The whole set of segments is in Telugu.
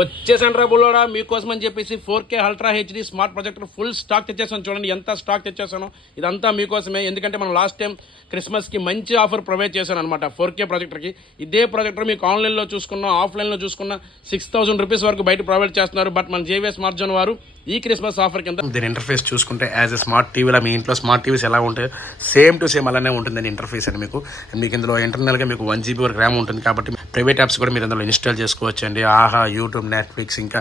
వచ్చేసాను రా బుల్లోడా మీకోసం అని చెప్పేసి 4K ultra HD smart projector full stock తెచ్చేసాను. చూడండి ఎంత స్టాక్ తెచ్చేసాను. ఇదంతా మీకోసమే, ఎందుకంటే మనం లాస్ట్ టైం క్రిస్మస్కి మంచి ఆఫర్ ప్రొవైడ్ చేశాను అనమాట 4K ప్రొజెక్టర్కి. ఇదే ప్రొజెక్టర్ మీకు ఆన్లైన్లో చూసుకున్నా ఆఫ్లైన్లో చూసుకున్నా 6,000 రూపీస్ వరకు బయట ప్రొవైడ్ చేస్తున్నారు. బట్ మన జేవీఎస్ స్మార్ట్ జోన్ వారు ఈ క్రిస్మస్ ఆఫర్ కింద దీని ఇంటర్ఫేస్ చూసుకుంటే యాజ్ ఎ స్మార్ట్ టీవీలో మీ ఇంట్లో స్మార్ట్ టీవీస్ ఎలా ఉంటాయో సేమ్ టు సేమ్ అలానే ఉంటుందని ఇంటర్ఫేస్ అని మీకు ఇందులో ఇంటర్నల్గా మీకు 1 GB వరకు ర్యామ్ ఉంటుంది. కాబట్టి ప్రైవేట్ యాప్స్ కూడా మీరు అందులో ఇన్స్టాల్ చేసుకోవచ్చు అండి. ఆహా, యూట్యూబ్, నెట్ఫ్లిక్స్, ఇంకా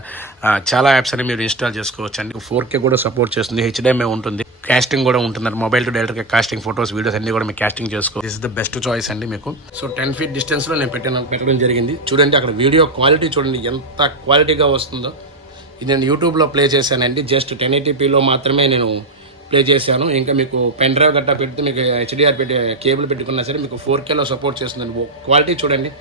చాలా యాప్స్ అని మీరు ఇన్స్టాల్ చేసుకోవచ్చు అండి. 4K కూడా సపోర్ట్ చేస్తుంది, HDMI ఉంటుంది, కాస్టింగ్ కూడా ఉంటుంది. మొబైల్ టు డైరెక్ట్గా కాస్టింగ్ ఫోటోస్, వీడియోస్ అన్ని కూడా మీరు కాస్టింగ్ చేసుకోవచ్చు. This is the best choice అండి మీకు. సో 10 feet డిస్టెన్స్లో నేను పెట్టడం జరిగింది. చూడండి అక్కడ వీడియో క్వాలిటీ చూడండి ఎంత క్వాలిటీగా వస్తుందో. ఇది నేను యూట్యూబ్లో ప్లే చేశానండి. జస్ట్ 1080pలో మాత్రమే నేను ప్లే చేశాను. ఇంకా మీకు పెన్ డ్రైవ్ గట్టా పెడితే మీకు HDR పెట్టి కేబుల్ పెట్టుకున్నా సరే మీకు 4Kలో సపోర్ట్ చేస్తుందండి. క్వాలిటీ చూడండి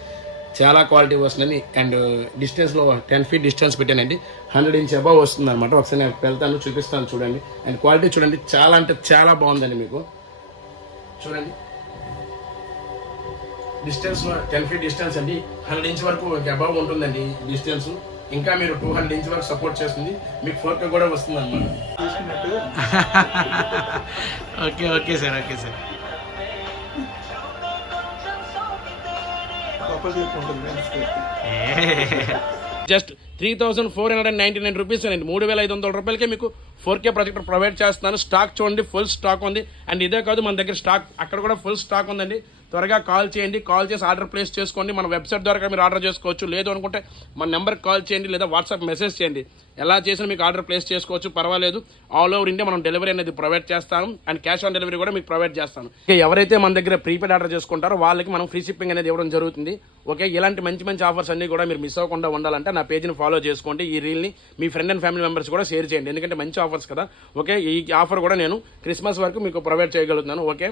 చాలా క్వాలిటీ వస్తుందండి. అండ్ డిస్టెన్స్లో 10 feet డిస్టెన్స్ పెట్టానండి. 100 inch అబవ్ వస్తుంది అనమాట. ఒకసారి నేను వెళ్తాను చూపిస్తాను చూడండి. అండ్ క్వాలిటీ చూడండి చాలా అంటే చాలా బాగుందండి. మీకు చూడండి డిస్టెన్స్ 10 feet డిస్టెన్స్ అండి. 100 inch వరకు అబవ్ ఉంటుందండి డిస్టెన్స్. ఇంకా మీరు 200 inch వరకు సపోర్ట్ చేస్తుంది. మీకు 4K కూడా వస్తుంది అన్నమాట. Okay sir, okay sir. Just 3,499 rupees అండి. 3,500 రూపాయలకే మీకు 4K ప్రొజెక్టర్ ప్రొవైడ్ చేస్తున్నాను. స్టాక్ చూడండి ఫుల్ స్టాక్ ఉంది. అండ్ ఇదే కాదు మన దగ్గర స్టాక్ అక్కడ కూడా ఫుల్ స్టాక్ ఉందండి. త్వరగా కాల్ చేయండి, కాల్ చేసి ఆర్డర్ ప్లేస్ చేసుకోండి. మన వెబ్సైట్ ద్వారా మీరు ఆర్డర్ చేసుకోవచ్చు. లేదు అనుకుంటే మన నెంబర్కి కాల్ చేయండి లేదా వాట్సాప్ మెసేజ్ చేయండి. ఎలా చేసినా మీకు ఆర్డర్ ప్లేస్ చేసుకోవచ్చు, పర్వాలేదు. ఆల్ ఓవర్ ఇండియా మనం డెలివరీ అనేది ప్రొవైడ్ చేస్తాను. అండ్ క్యాష్ ఆన్ డెలివరీ కూడా మీకు ప్రొవైడ్ చేస్తాను. ఎవరైతే మన దగ్గర ప్రీపెయిడ్ ఆర్డర్ చేసుకుంటారో వాళ్ళకి మనం ఫ్రీ షిప్పింగ్ అనేది ఇవ్వడం జరుగుతుంది. ఓకే, ఇలాంటి మంచి మంచి ఆఫర్స్ అన్ని కూడా మీరు మిస్ అవ్వకుండా ఉండాలంటే నా పేజ్ని ఫాలో చేసుకోండి. ఈ రీల్ని మీ ఫ్రెండ్ అండ్ ఫ్యామిలీ మెంబర్స్ కూడా షేర్ చేయండి, ఎందుకంటే మంచి ఆఫర్స్ కదా. ఓకే, ఈ ఆఫర్ కూడా నేను క్రిస్మస్ వరకు మీకు ప్రొవైడ్ చేయగలుగుతున్నాను. ఓకే,